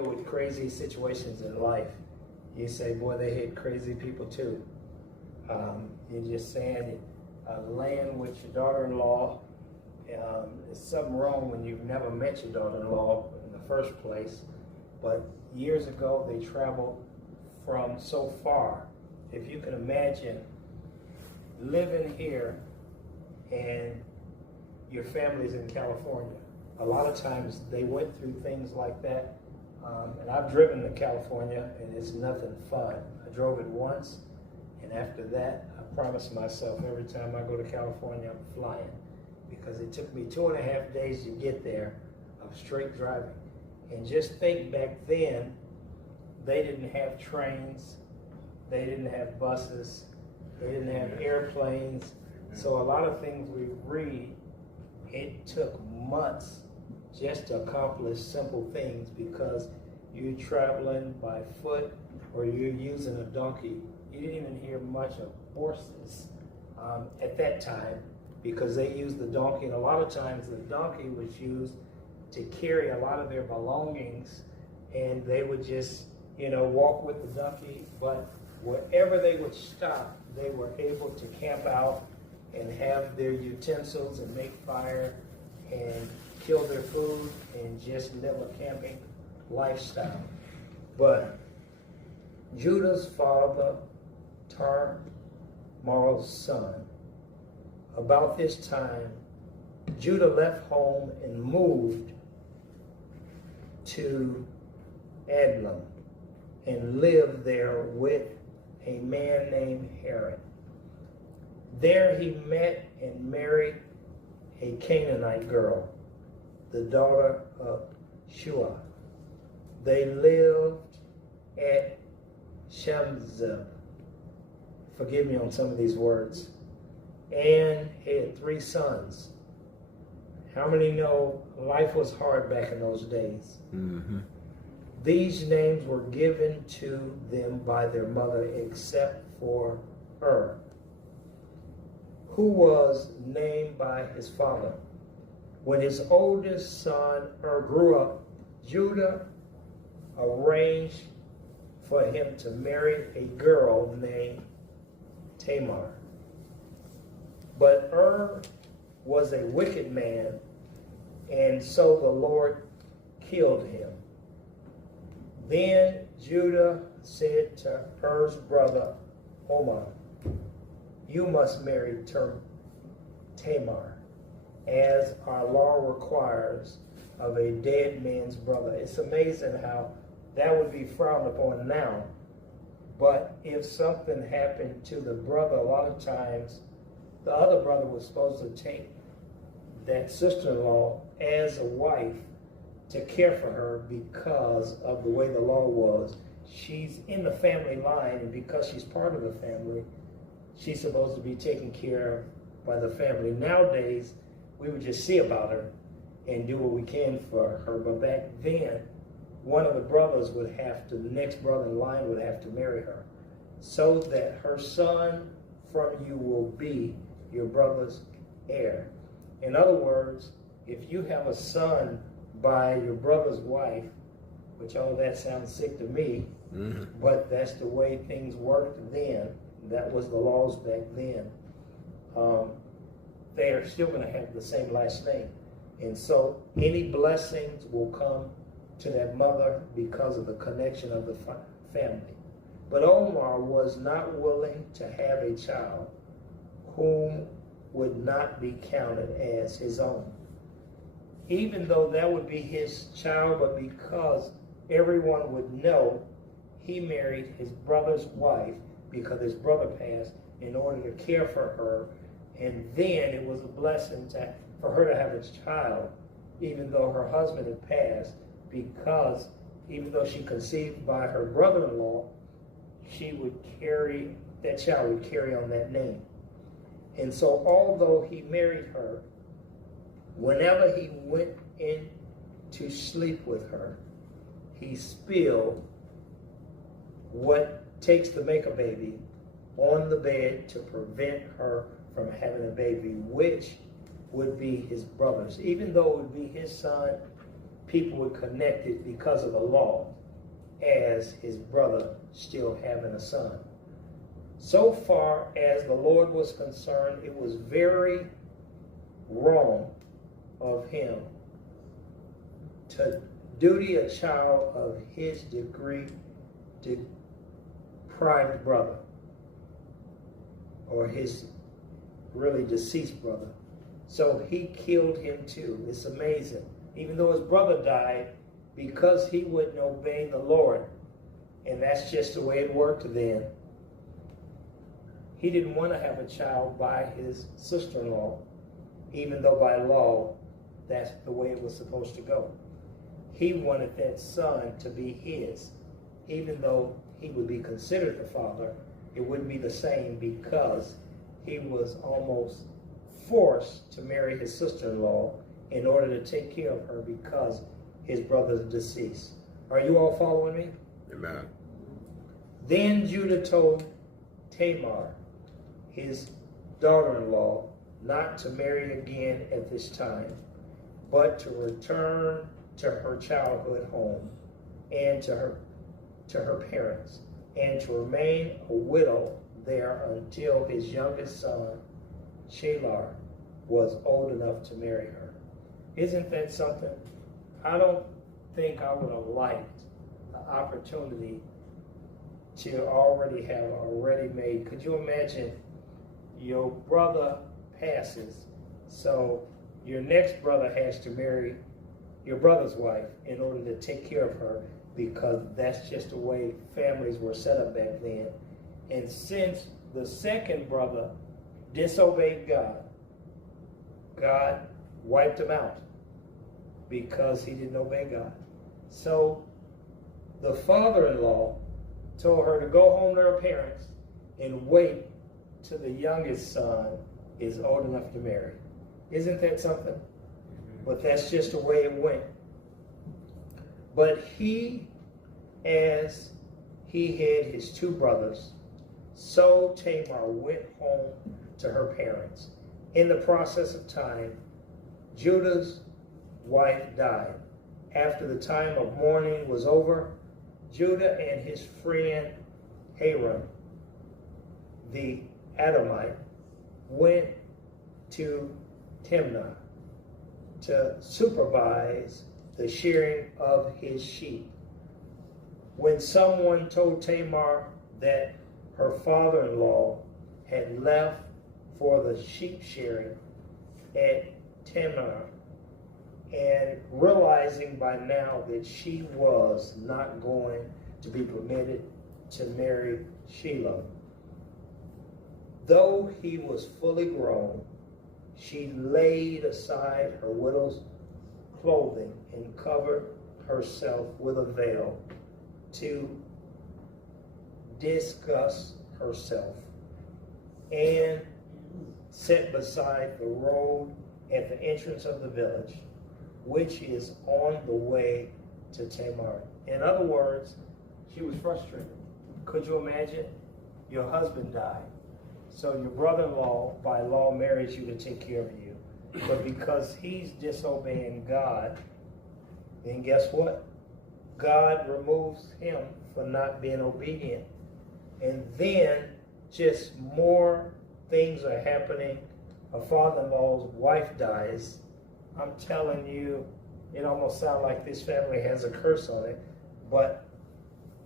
With crazy situations in life, you say, boy, they hit crazy people too. You're just saying, laying with your daughter-in-law, there's something wrong when you've never met your daughter-in-law in the first place. But years ago, they traveled from so far. If you can imagine living here and your family's in California. A lot of times they went through things like that. And I've driven to California, and it's nothing fun. I drove it once, and after that, I promised myself every time I go to California, I'm flying. Because it took me 2.5 days to get there of straight driving. And just think, back then, they didn't have trains, they didn't have buses, they didn't have airplanes. So a lot of things we read, it took months just to accomplish simple things, because you're traveling by foot or you're using a donkey. You didn't even hear much of horses at that time, because they used the donkey, and a lot of times the donkey was used to carry a lot of their belongings, and they would just, walk with the donkey. But wherever they would stop, they were able to camp out and have their utensils and make fire and kill their food and just live a camping lifestyle. But Judah's father, Tamar's son, about this time, Judah left home and moved to Adullam and lived there with a man named Haran. There he met and married a Canaanite girl, the daughter of Shua. They lived at Shamzah. Forgive me on some of these words. And had 3 sons. How many know life was hard back in those days? Mm-hmm. These names were given to them by their mother, except for who was named by his father. When his oldest son grew up, Judah arranged for him to marry a girl named Tamar. But was a wicked man, and so the Lord killed him. Then Judah said to Er's brother Omar, you must marry Tamar, as our law requires of a dead man's brother. It's amazing how that would be frowned upon now. But if something happened to the brother, a lot of times the other brother was supposed to take that sister-in-law as a wife to care for her, because of the way the law was. She's in the family line, and because she's part of the family, she's supposed to be taken care of by the family. Nowadays, we would just see about her and do what we can for her. But back then, one of the brothers would have to, the next brother in line would have to marry her, so that her son from you will be your brother's heir. In other words, if you have a son by your brother's wife, which all that sounds sick to me, but that's the way things worked then. That was the laws back then. They are still going to have the same last name. And so any blessings will come to that mother because of the connection of the family. But Omar was not willing to have a child whom would not be counted as his own. Even though that would be his child, but because everyone would know, he married his brother's wife because his brother passed in order to care for her. And then it was a blessing for her to have a child, even though her husband had passed, because even though she conceived by her brother-in-law, she would carry, that child would carry on that name. And so although he married her, whenever he went in to sleep with her, he spilled what takes to make a baby on the bed to prevent her from having a baby, which would be his brother's. Even though it would be his son, people would connect it because of the law as his brother still having a son. So far as the Lord was concerned, it was very wrong of him to duty a child of his deprived brother, or his really deceased brother. So he killed him too. It's amazing. Even though his brother died, because he wouldn't obey the Lord, and that's just the way it worked then. He didn't want to have a child by his sister-in-law, even though by law, that's the way it was supposed to go. He wanted that son to be his. Even though he would be considered the father, it wouldn't be the same because he was almost forced to marry his sister-in-law in order to take care of her because his brother's deceased. Are you all following me? Amen. Then Judah told Tamar, his daughter-in-law, not to marry again at this time, but to return to her childhood home and to her parents, and to remain a widow there until his youngest son, Shelar, was old enough to marry her. Isn't that something? I don't think I would have liked the opportunity to already have a ready-made. Could you imagine your brother passes, so your next brother has to marry your brother's wife in order to take care of her, because that's just the way families were set up back then. And since the second brother disobeyed God, God wiped him out because he didn't obey God. So the father-in-law told her to go home to her parents and wait till the youngest son is old enough to marry. Isn't that something? But that's just the way it went. But he, as he had his two brothers, so Tamar went home to her parents. In the process of time, Judah's wife died. After the time of mourning was over, Judah and his friend Haran, the Adamite, went to Timnah to supervise the shearing of his sheep. When someone told Tamar that her father-in-law had left for the sheep shearing at Timnah, and realizing by now that she was not going to be permitted to marry Shelah, though he was fully grown, she laid aside her widow's clothing and covered herself with a veil to disgust herself, and sat beside the road at the entrance of the village, which is on the way to Tamar. In other words, she was frustrated. Could you imagine? Your husband died. So your brother-in-law, by law, marries you to take care of you. But because he's disobeying God, then guess what? God removes him for not being obedient. And then just more things are happening. A father-in-law's wife dies. I'm telling you, it almost sounds like this family has a curse on it. But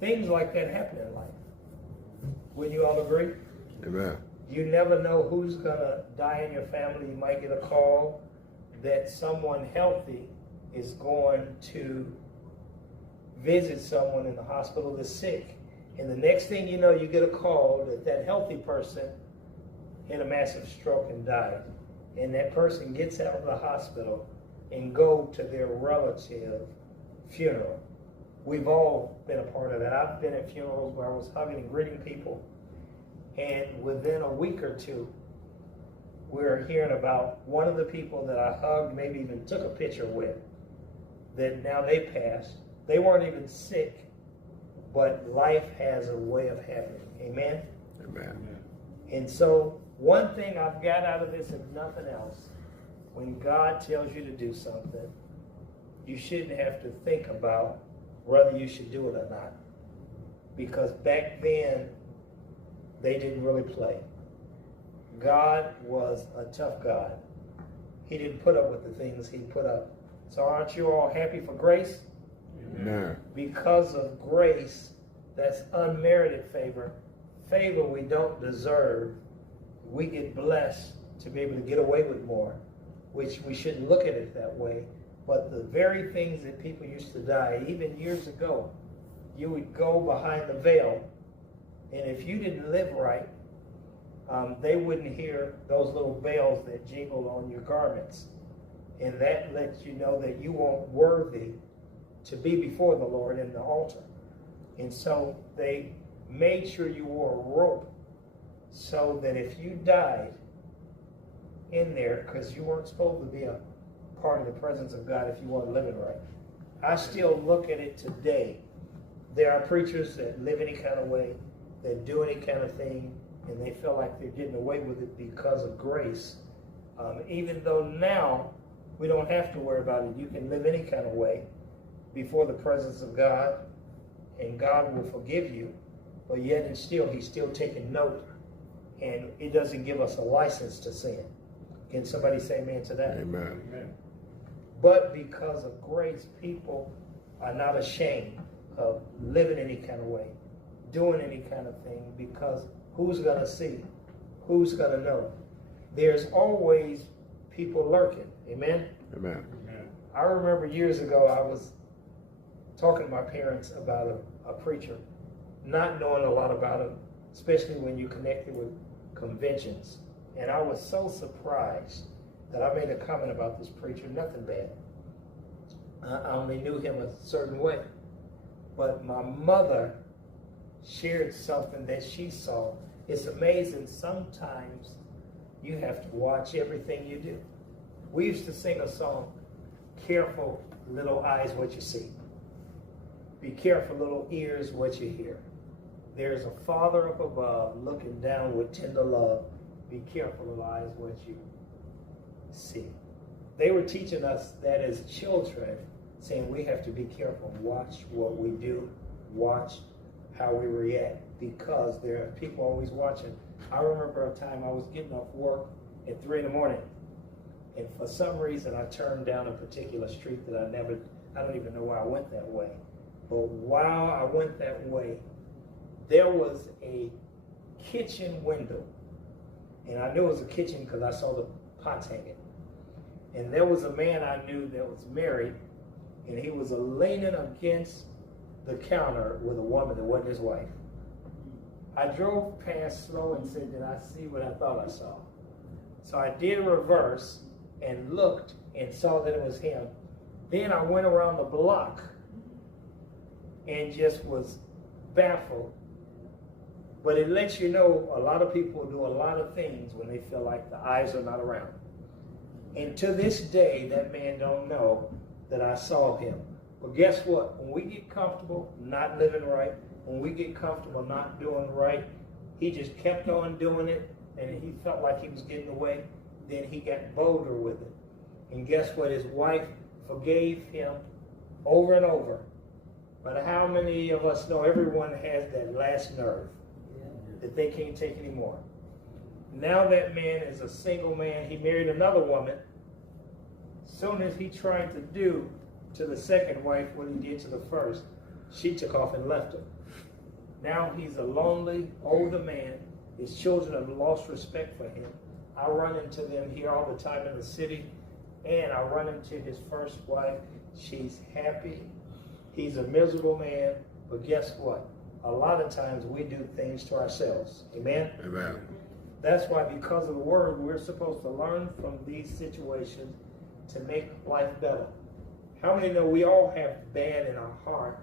things like that happen in life. Wouldn't you all agree? Amen. You never know who's going to die in your family. You might get a call that someone healthy is going to visit someone in the hospital that's sick. And the next thing you know, you get a call that that healthy person had a massive stroke and died. And that person gets out of the hospital and go to their relative funeral. We've all been a part of that. I've been at funerals where I was hugging and greeting people. And within a week or two, we're hearing about one of the people that I hugged, maybe even took a picture with, that now they passed. They weren't even sick, but life has a way of happening. Amen? Amen. And so one thing I've got out of this, if nothing else, when God tells you to do something, you shouldn't have to think about whether you should do it or not. Because back then, they didn't really play. God was a tough God. He didn't put up with the things he put up. So aren't you all happy for grace? Amen. Because of grace, that's unmerited favor, favor we don't deserve, we get blessed to be able to get away with more, which we shouldn't look at it that way. But the very things that people used to die, even years ago, you would go behind the veil, and if you didn't live right, they wouldn't hear those little bells that jingle on your garments. And that lets you know that you weren't worthy to be before the Lord in the altar. And so they made sure you wore a rope so that if you died in there, because you weren't supposed to be a part of the presence of God if you weren't living right. I still look at it today. There are preachers that live any kind of way, that do any kind of thing, and they feel like they're getting away with it because of grace. Even though now we don't have to worry about it. You can live any kind of way before the presence of God, and God will forgive you, but yet and still, he's still taking note, and it doesn't give us a license to sin. Can somebody say amen to that? Amen. Amen. But because of grace, people are not ashamed of living any kind of way, doing any kind of thing, because who's going to see? Who's going to know? There's always people lurking. Amen? Amen. I remember years ago, I was talking to my parents about a preacher, not knowing a lot about him, especially when you connected with conventions. And I was so surprised that I made a comment about this preacher, nothing bad. I only knew him a certain way. But my mother shared something that she saw. It's amazing. Sometimes you have to watch everything you do. We used to sing a song, careful little eyes what you see. Be careful little ears what you hear. There's a Father up above looking down with tender love. Be careful little eyes what you see. They were teaching us that as children, saying we have to be careful, watch what we do, watch how we react, because there are people always watching. I remember a time I was getting off work at 3 in the morning, and for some reason I turned down a particular street that I don't even know why I went that way. But while I went that way, there was a kitchen window, and I knew it was a kitchen because I saw the pots hanging. And there was a man I knew that was married, and he was leaning against the counter with a woman that wasn't his wife. I drove past slow and said, did I see what I thought I saw? So I did a reverse and looked and saw that it was him. Then I went around the block and just was baffled. But it lets you know a lot of people do a lot of things when they feel like the eyes are not around. And to this day, that man don't know that I saw him. But guess what? When we get comfortable not living right, when we get comfortable not doing right, he just kept on doing it, and he felt like he was getting away. Then he got bolder with it. And guess what? His wife forgave him over and over. But how many of us know everyone has that last nerve that they can't take anymore? Now that man is a single man. He married another woman. Soon as he tried to do to the second wife what he did to the first, she took off and left him. Now he's a lonely, older man. His children have lost respect for him. I run into them here all the time in the city, and I run into his first wife. She's happy. He's a miserable man, but guess what? A lot of times we do things to ourselves. Amen? Amen. That's why, because of the word, we're supposed to learn from these situations to make life better. How many know we all have bad in our heart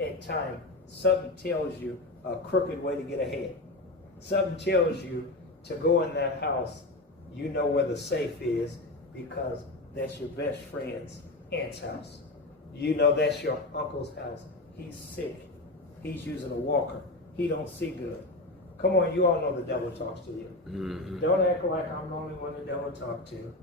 at times? Something tells you a crooked way to get ahead. Something tells you to go in that house. You know where the safe is because that's your best friend's aunt's house. You know that's your uncle's house. He's sick. He's using a walker. He don't see good. Come on, you all know the devil talks to you. Mm-hmm. Don't act like I'm the only one the devil talks to.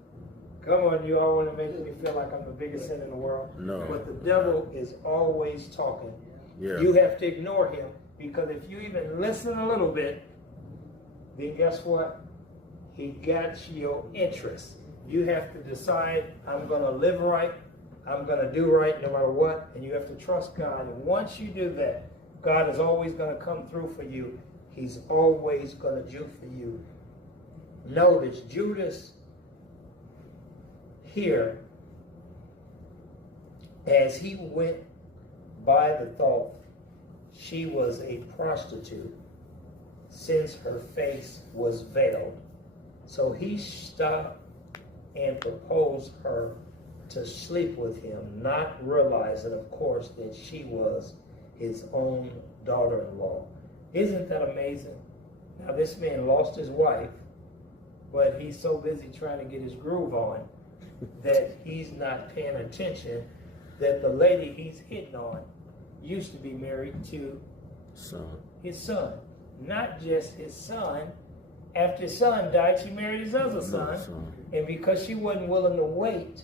Come on, you all want to make me feel like I'm the biggest sin in the world? No. But the devil is always talking. Yeah. You have to ignore him, because if you even listen a little bit, then guess what? He got your interest. You have to decide, I'm going to live right, I'm going to do right no matter what, and you have to trust God. And once you do that, God is always going to come through for you. He's always going to do for you. Notice Judas here, as he went by the thought she was a prostitute, since her face was veiled. So he stopped and proposed her to sleep with him, not realizing, of course, that she was his own daughter-in-law. Isn't that amazing? Now, this man lost his wife, but he's so busy trying to get his groove on that he's not paying attention that the lady he's hitting on used to be married to his son. Not just his son. After his son died, she married his other son. And because she wasn't willing to wait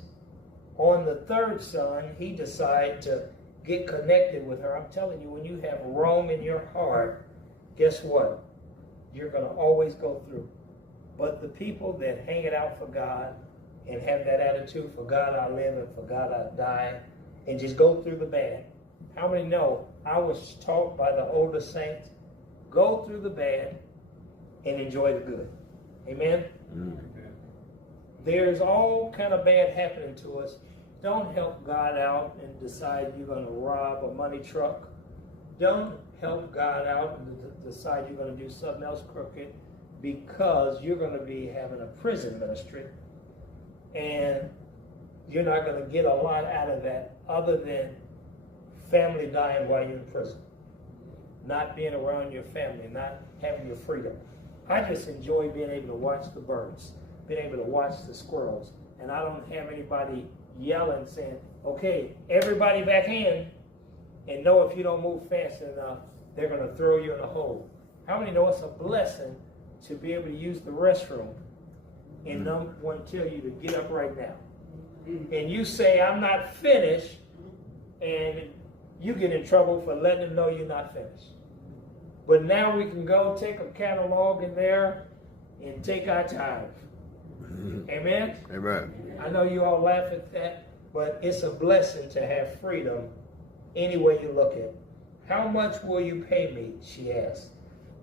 on the third son, he decided to get connected with her. I'm telling you, when you have Rome in your heart, guess what? You're going to always go through. But the people that hang it out for God and have that attitude, for God I live and for God I die, and just go through the bad. How many know I was taught by the older saints, go through the bad and enjoy the good. Amen? Mm-hmm. There's all kind of bad happening to us. Don't help God out and decide you're going to rob a money truck. Don't help God out and decide you're going to do something else crooked, because you're going to be having a prison ministry and you're not going to get a lot out of that other than family dying while you're in prison, not being around your family, not having your freedom. I just enjoy being able to watch the birds, being able to watch the squirrels, and I don't have anybody yelling saying, okay, everybody back in, and know if you don't move fast enough, they're going to throw you in a hole. How many know it's a blessing to be able to use the restroom and no one tell you to get up right now? And you say, I'm not finished, and you get in trouble for letting them know you're not finished. But now we can go take a catalog in there and take our time. Amen? Amen. I know you all laugh at that, but it's a blessing to have freedom any way you look at it. How much will you pay me? She asked,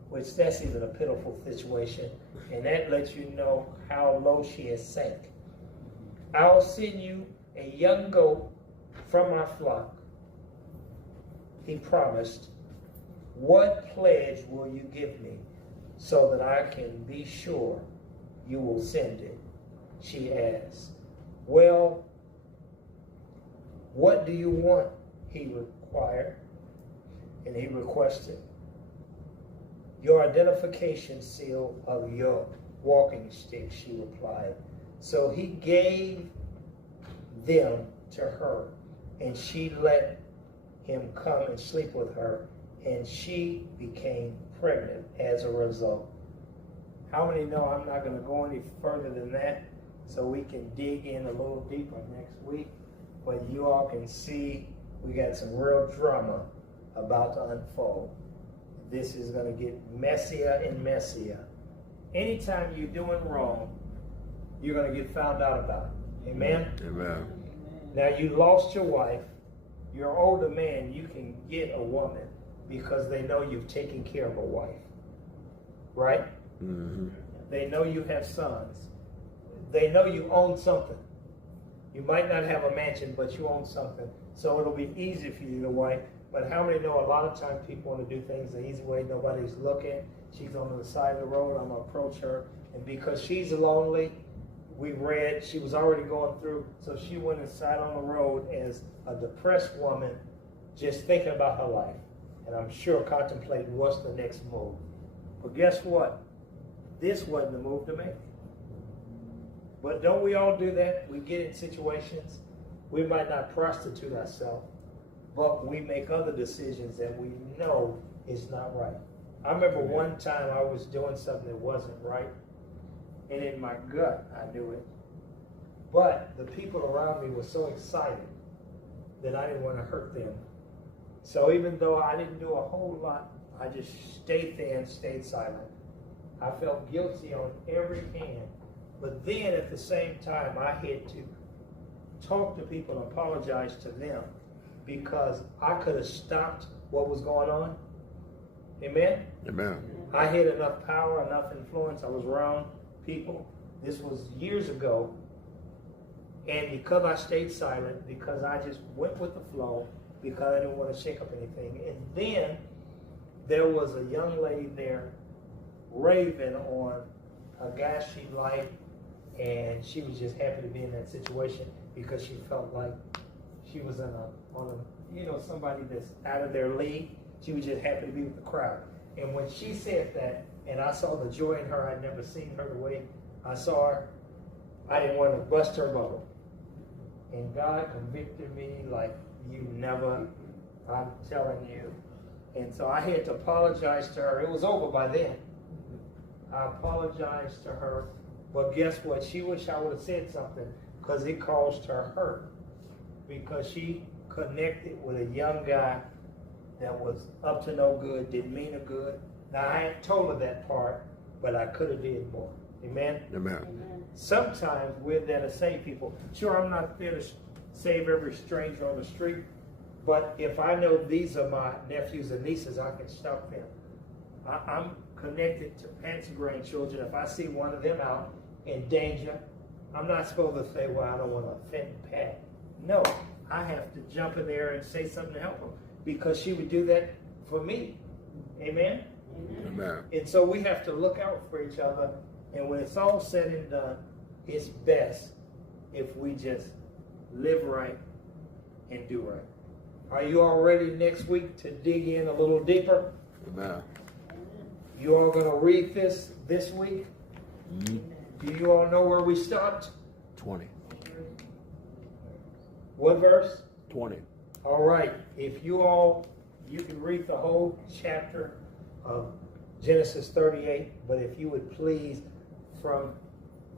which that's even a pitiful situation, and that lets you know how low she has sank. I'll send you a young goat from my flock, he promised. What pledge will you give me so that I can be sure you will send it? She asked. Well, what do you want? He required, and he requested. Your identification seal of your walking stick, she replied. So he gave them to her, and she let him come and sleep with her, and she became pregnant as a result. How many know I'm not going to go any further than that, so we can dig in a little deeper next week, but you all can see we got some real drama about to unfold. This is going to get messier and messier. Anytime you're doing wrong, you're going to get found out about it. Amen? Amen. Now, you lost your wife. You're an older man. You can get a woman because they know you've taken care of a wife. Right? Mm-hmm. They know you have sons. They know you own something. You might not have a mansion, but you own something. So it'll be easy for you to wife. But how many know a lot of times people want to do things the easy way? Nobody's looking. She's on the side of the road. I'm going to approach her. And because she's lonely, we read she was already going through. So she went and sat on the road as a depressed woman, just thinking about her life. And I'm sure contemplating what's the next move. But guess what? This wasn't the move to make. But don't we all do that? We get in situations. We might not prostitute ourselves, but we make other decisions that we know is not right. I remember one time I was doing something that wasn't right, and in my gut I knew it. But the people around me were so excited that I didn't want to hurt them. So even though I didn't do a whole lot, I just stayed there and stayed silent. I felt guilty on every hand. But then at the same time, I had to talk to people and apologize to them because I could have stopped what was going on. Amen? Amen. I had enough power, enough influence. I was around people. This was years ago. And because I stayed silent, because I just went with the flow, because I didn't want to shake up anything. And then there was a young lady there raving on a guy she liked, and she was just happy to be in that situation because she felt like she was on a somebody that's out of their league. She was just happy to be with the crowd. And when she said that, and I saw the joy in her, I'd never seen her the way I saw her, I didn't want to bust her bubble. And God convicted me like you never, I'm telling you. And so I had to apologize to her. It was over by then. I apologized to her, but guess what? She wished I would have said something because it caused her hurt. Because she connected with a young guy that was up to no good, didn't mean her good. Now, I ain't told her that part, but I could have did more. Amen? Amen. Sometimes we're there to save people. Sure, I'm not there to save every stranger on the street, but if I know these are my nephews and nieces, I can stop them. I'm connected to Pat's grandchildren. If I see one of them out in danger, I'm not supposed to say, well, I don't want to offend Pat. No, I have to jump in there and say something to help them because she would do that for me. Amen? Amen. And so we have to look out for each other. And when it's all said and done, it's best if we just live right and do right. Are you all ready next week to dig in a little deeper? Amen. You all going to read this week? Mm-hmm. Do you all know where we stopped? 20. What verse? 20. All right. If you can read the whole chapter of Genesis 38, but if you would please, from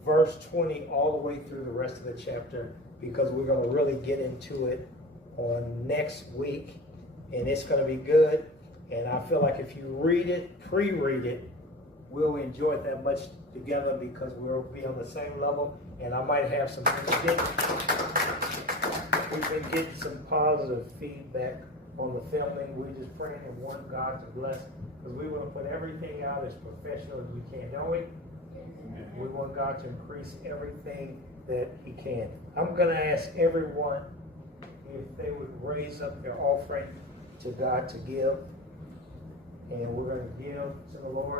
verse 20 all the way through the rest of the chapter, because we're going to really get into it on next week, and it's going to be good. And I feel like if you read it, pre-read it, we'll enjoy it that much together because we'll be on the same level, and I might have some things. We've been getting some positive feedback on the filming. We're just praying and want God to bless, because we want to put everything out as professional as we can, don't we? We want God to increase everything that He can. I'm going to ask everyone if they would raise up their offering to God to give. And we're going to give to the Lord.